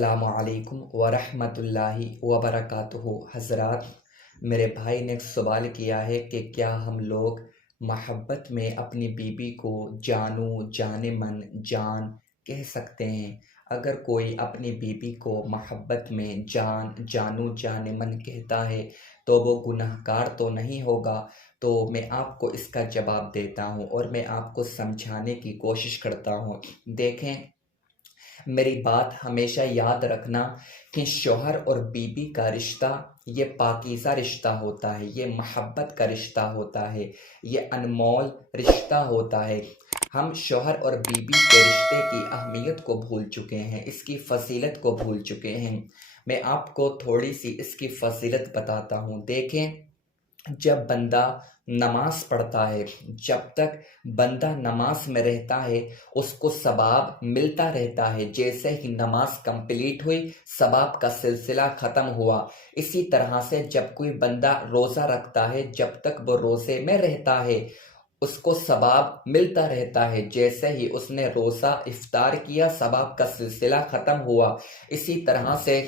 अस्सलामुअलैकुम वरहमतुल्लाहि वबरकातुहू। हज़रात, मेरे भाई ने एक सवाल किया है कि क्या हम लोग मोहब्बत में अपनी बीवी को जानू जाने मन जान कह सकते हैं? अगर कोई अपनी बीवी को मोहब्बत में जान जानू जाने मन कहता है तो वो गुनहगार तो नहीं होगा। तो मैं आपको इसका जवाब देता हूँ और मैं आपको समझाने की कोशिश करता हूँ। देखें, मेरी बात हमेशा याद रखना कि शौहर और बीवी का रिश्ता ये पाकीज़ा रिश्ता होता है, ये मोहब्बत का रिश्ता होता है, ये अनमोल रिश्ता होता है। हम शौहर और बीवी के रिश्ते की अहमियत को भूल चुके हैं, इसकी फ़जीलत को भूल चुके हैं। मैं आपको थोड़ी सी इसकी फ़जीलत बताता हूँ। देखें, जब बंदा नमाज पढ़ता है, जब तक बंदा नमाज में रहता है उसको सवाब मिलता रहता है। जैसे ही नमाज कंप्लीट हुई, सवाब का सिलसिला ख़त्म हुआ। इसी तरह से जब कोई बंदा रोज़ा रखता है, जब तक वो रोज़े में रहता है उसको सवाब मिलता रहता है। जैसे ही उसने रोज़ा इफ्तार किया, सवाब का सिलसिला ख़त्म हुआ। इसी तरह से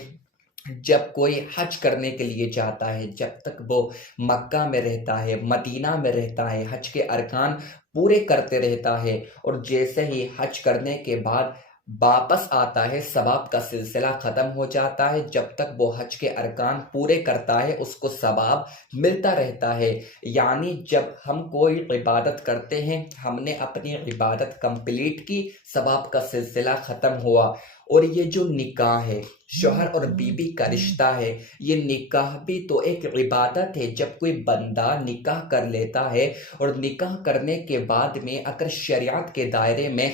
जब कोई हज करने के लिए जाता है, जब तक वो मक्का में रहता है, मदीना में रहता है, हज के अरकान पूरे करते रहता है और जैसे ही हज करने के बाद वापस आता है, सवाब का सिलसिला ख़त्म हो जाता है। जब तक वो हज के अरकान पूरे करता है उसको सवाब मिलता रहता है। यानी जब हम कोई इबादत करते हैं, हमने अपनी इबादत कंप्लीट की, सवाब का सिलसिला ख़त्म हुआ। और ये जो निकाह है, शौहर और बीवी का रिश्ता है, ये निकाह भी तो एक इबादत है। जब कोई बंदा निकाह कर लेता है और निकाह करने के बाद में अगर शरीयत के दायरे में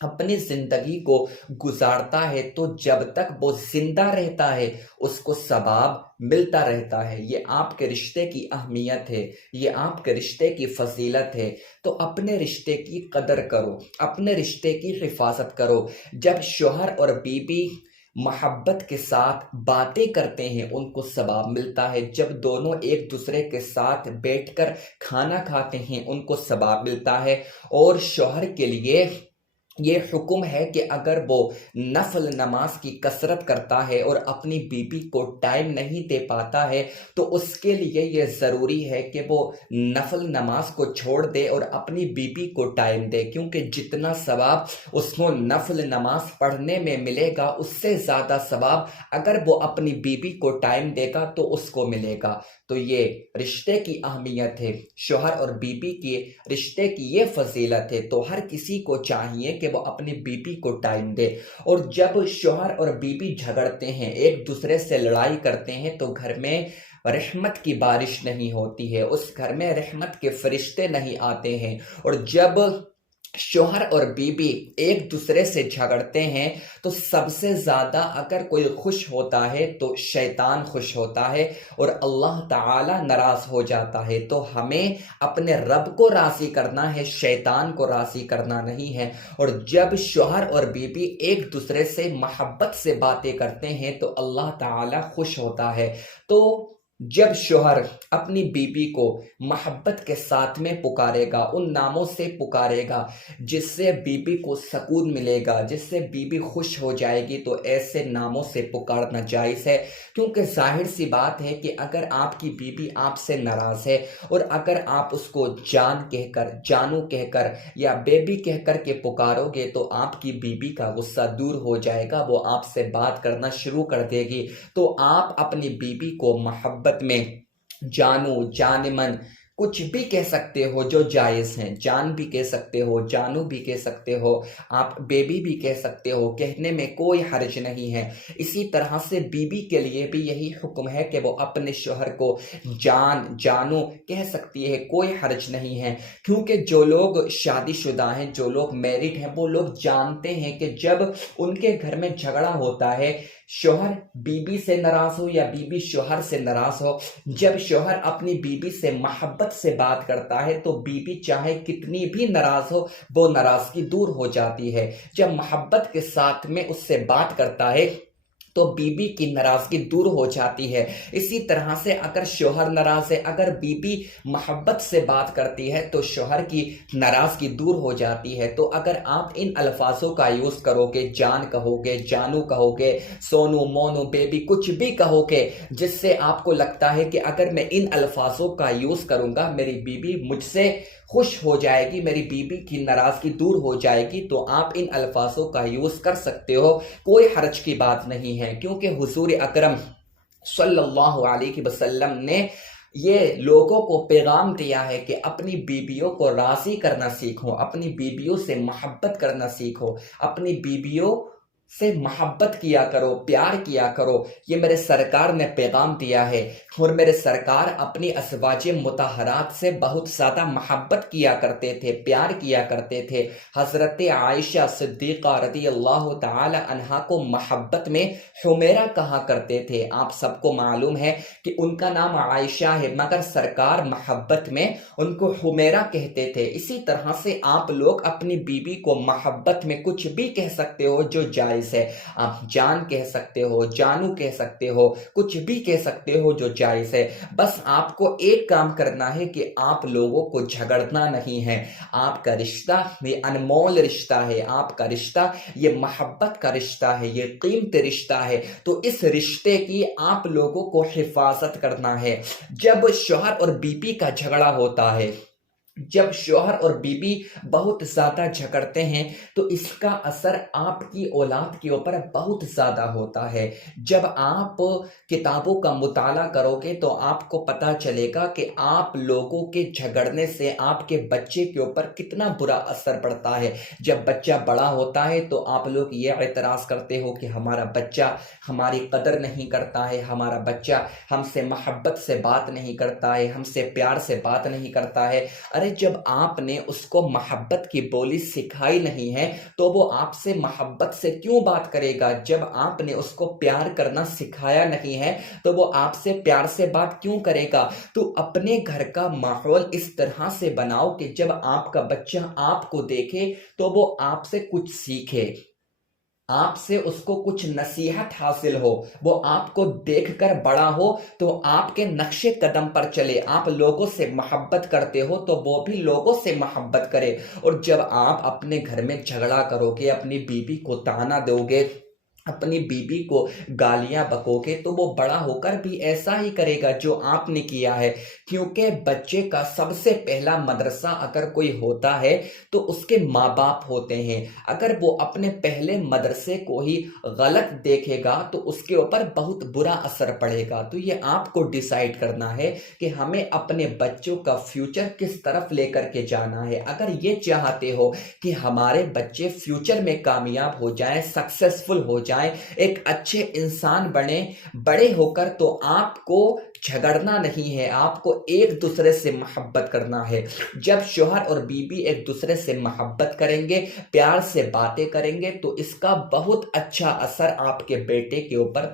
अपनी ज़िंदगी को गुजारता है तो जब तक वो जिंदा रहता है उसको सवाब मिलता रहता है। ये आपके रिश्ते की अहमियत है, ये आपके रिश्ते की फजीलत है। तो अपने रिश्ते की कदर करो, अपने रिश्ते की हिफाजत करो। जब शौहर और बीवी मोहब्बत के साथ बातें करते हैं उनको सवाब मिलता है। जब दोनों एक दूसरे के साथ बैठकर खाना खाते हैं उनको सवाब मिलता है। और शौहर के लिए ये हुक्म है कि अगर वो नफल नमाज की कसरत करता है और अपनी बीवी को टाइम नहीं दे पाता है तो उसके लिए ये ज़रूरी है कि वो नफल नमाज को छोड़ दे और अपनी बीवी को टाइम दे, क्योंकि जितना सवाब उसको नफल नमाज पढ़ने में मिलेगा उससे ज़्यादा सवाब अगर वो अपनी बीवी को टाइम देगा तो उसको मिलेगा। तो ये रिश्ते की अहमियत है, शौहर और बीवी के रिश्ते की ये फजीलत है। तो हर किसी को चाहिए कि वो अपनी बीवी को टाइम दे। और जब शौहर और बीवी झगड़ते हैं, एक दूसरे से लड़ाई करते हैं, तो घर में रहमत की बारिश नहीं होती है, उस घर में रहमत के फरिश्ते नहीं आते हैं। और जब शौहर और बीवी एक दूसरे से झगड़ते हैं तो सबसे ज्यादा अगर कोई खुश होता है तो शैतान खुश होता है और अल्लाह ताला नाराज हो जाता है। तो हमें अपने रब को राजी करना है, शैतान को राजी करना नहीं है। और जब शौहर और बीवी एक दूसरे से मोहब्बत से बातें करते हैं तो अल्लाह ताला खुश होता है। तो जब शौहर अपनी बीवी को मोहब्बत के साथ में पुकारेगा, उन नामों से पुकारेगा जिससे बीवी को सुकून मिलेगा, जिससे बीवी खुश हो जाएगी, तो ऐसे नामों से पुकारना जायज़ है। क्योंकि जाहिर सी बात है कि अगर आपकी बीवी आपसे नाराज़ है और अगर आप उसको जान कहकर, जानू कहकर या बेबी कहकर के पुकारोगे तो आपकी बीवी का गुस्सा दूर हो जाएगा, वो आपसे बात करना शुरू कर देगी। तो आप अपनी बीवी को मोहब्बत में जानू जाने मन कुछ भी कह सकते हो जो जायज़ हैं। जान भी कह सकते हो, जानू भी कह सकते हो, आप बेबी भी कह सकते हो, कहने में कोई हर्ज नहीं है। इसी तरह से बीबी के लिए भी यही हुक्म है कि वो अपने शौहर को जान जानू कह सकती है, कोई हर्ज नहीं है। क्योंकि जो लोग शादीशुदा हैं, जो लोग मैरिड हैं, वो लोग जानते हैं कि जब उनके घर में झगड़ा होता है, शौहर बीबी से नाराज हो या बीबी शौहर से नाराज हो, जब शौहर अपनी बीबी से मोहब्बत से बात करता है तो बीबी चाहे कितनी भी नाराज हो वो नाराजगी दूर हो जाती है। जब मोहब्बत के साथ में उससे बात करता है तो बीबी की नाराजगी दूर हो जाती है। इसी तरह से अगर शोहर नाराज है, अगर बीबी मोहब्बत से बात करती है तो शोहर की नाराजगी दूर हो जाती है। तो अगर आप इन अल्फाजों का यूज करोगे, जान कहोगे, जानू कहोगे, सोनू, मोनू, बेबी, कुछ भी कहोगे जिससे आपको लगता है कि अगर मैं इन अल्फाजों का यूज करूंगा मेरी बीबी मुझसे खुश हो जाएगी, मेरी बीबी की नाराजगी दूर हो जाएगी, तो आप इन अल्फाजों का यूज कर सकते हो। कोई हर्ज की बात नहीं है, क्योंकि हुजूर अकरम सल्लल्लाहु अलैहि वसल्लम ने ये लोगों को पैगाम दिया है कि अपनी बीबियों को राजी करना सीखो, अपनी बीबियों से मोहब्बत करना सीखो, अपनी बीबियों से मोहब्बत किया करो, प्यार किया करो। ये मेरे सरकार ने पैगाम दिया है। और मेरे सरकार अपनी अज़वाजे मुतहरात से बहुत ज़्यादा मोहब्बत किया करते थे, प्यार किया करते थे। हज़रत आयशा सिद्दीक़ा रज़ी अल्लाह तआला अन्हा को मोहब्बत में हुमैरा कहा करते थे। आप सबको मालूम है कि उनका नाम आयशा है, मगर सरकार मोहब्बत में उनको हुमैरा कहते थे। इसी तरह से आप लोग अपनी बीबी को मोहब्बत में कुछ भी कह सकते हो जो जायज़ है। आप जान कह सकते हो, जानू कह सकते हो, कुछ भी कह सकते हो जो जायज है। बस आपको एक काम करना है कि आप लोगों को झगड़ना नहीं है। आपका रिश्ता ये अनमोल रिश्ता है, आपका रिश्ता ये मोहब्बत का रिश्ता है, ये कीमती रिश्ता है। तो इस रिश्ते की आप लोगों को हिफाजत करना है। जब शौहर और बीबी का झगड़ा होता है, जब शौहर और बीबी बहुत ज्यादा झगड़ते हैं तो इसका असर आपकी औलाद के ऊपर बहुत ज्यादा होता है। जब आप किताबों का मुताला करोगे तो आपको पता चलेगा कि आप लोगों के झगड़ने से आपके बच्चे के ऊपर कितना बुरा असर पड़ता है। जब बच्चा बड़ा होता है तो आप लोग ये एतराज करते हो कि हमारा बच्चा हमारी कदर नहीं करता है, हमारा बच्चा हमसे मोहब्बत से बात नहीं करता है, हमसे प्यार से बात नहीं करता है। अरे जब आपने उसको मोहब्बत की बोली सिखाई नहीं है तो वो आपसे मोहब्बत से क्यों बात करेगा। जब आपने उसको प्यार करना सिखाया नहीं है तो वो आपसे प्यार से बात क्यों करेगा। तो अपने घर का माहौल इस तरह से बनाओ कि जब आपका बच्चा आपको देखे तो वो आपसे कुछ सीखे, आपसे उसको कुछ नसीहत हासिल हो, वो आपको देखकर बड़ा हो तो आपके नक्शे कदम पर चले। आप लोगों से मोहब्बत करते हो तो वो भी लोगों से मोहब्बत करे। और जब आप अपने घर में झगड़ा करोगे, अपनी बीबी को ताना दोगे, अपनी बीबी को गालियां बकोगे तो वो बड़ा होकर भी ऐसा ही करेगा जो आपने किया है। क्योंकि बच्चे का सबसे पहला मदरसा अगर कोई होता है तो उसके माँ बाप होते हैं। अगर वो अपने पहले मदरसे को ही गलत देखेगा तो उसके ऊपर बहुत बुरा असर पड़ेगा। तो ये आपको डिसाइड करना है कि हमें अपने बच्चों का फ्यूचर किस तरफ लेकर के जाना है। अगर ये चाहते हो कि हमारे बच्चे फ्यूचर में कामयाब हो जाएं, सक्सेसफुल हो जाएं, एक अच्छे इंसान बने बड़े होकर, तो आपको झगड़ना नहीं है, आपको एक दूसरे से मोहब्बत करना है। जब शौहर और बीबी एक दूसरे से मोहब्बत करेंगे, प्यार से बातें करेंगे तो इसका बहुत अच्छा असर आपके बेटे के ऊपर